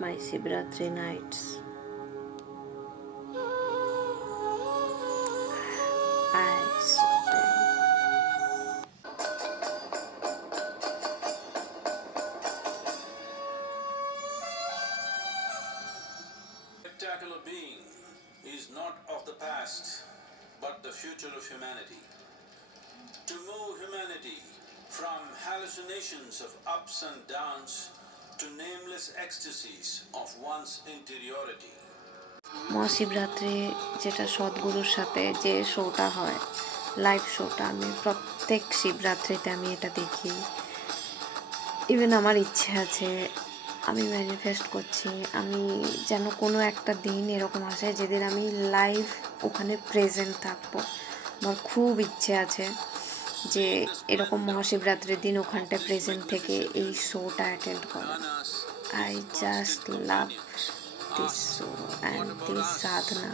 my Shivratri nights. I saw them. Spectacular being is not of the past, but the future of humanity. To move humanity from hallucinations of ups and downs to nameless ecstasies of one's interiority. Mahashivratri যেটা সদ্গুরুর সাথে যে শোটা হয়, লাইভ শোটা, আমি প্রত্যেক শিবরাত্রিতে আমি এটা দেখি। ইভেন আমার ইচ্ছে আছে, আমি ম্যানিফেস্ট করছি, আমি যেন কোনো একটা দিন এরকম আসে যেদিন আমি লাইভ ওখানে প্রেজেন্ট থাকবো। আমার খুব ইচ্ছে আছে যে এরকম মহাশিবরাত্রির দিন ওখানটায় প্রেজেন্ট থেকে এই শোটা অ্যাটেন্ড করা। I just love this show and this sadhana.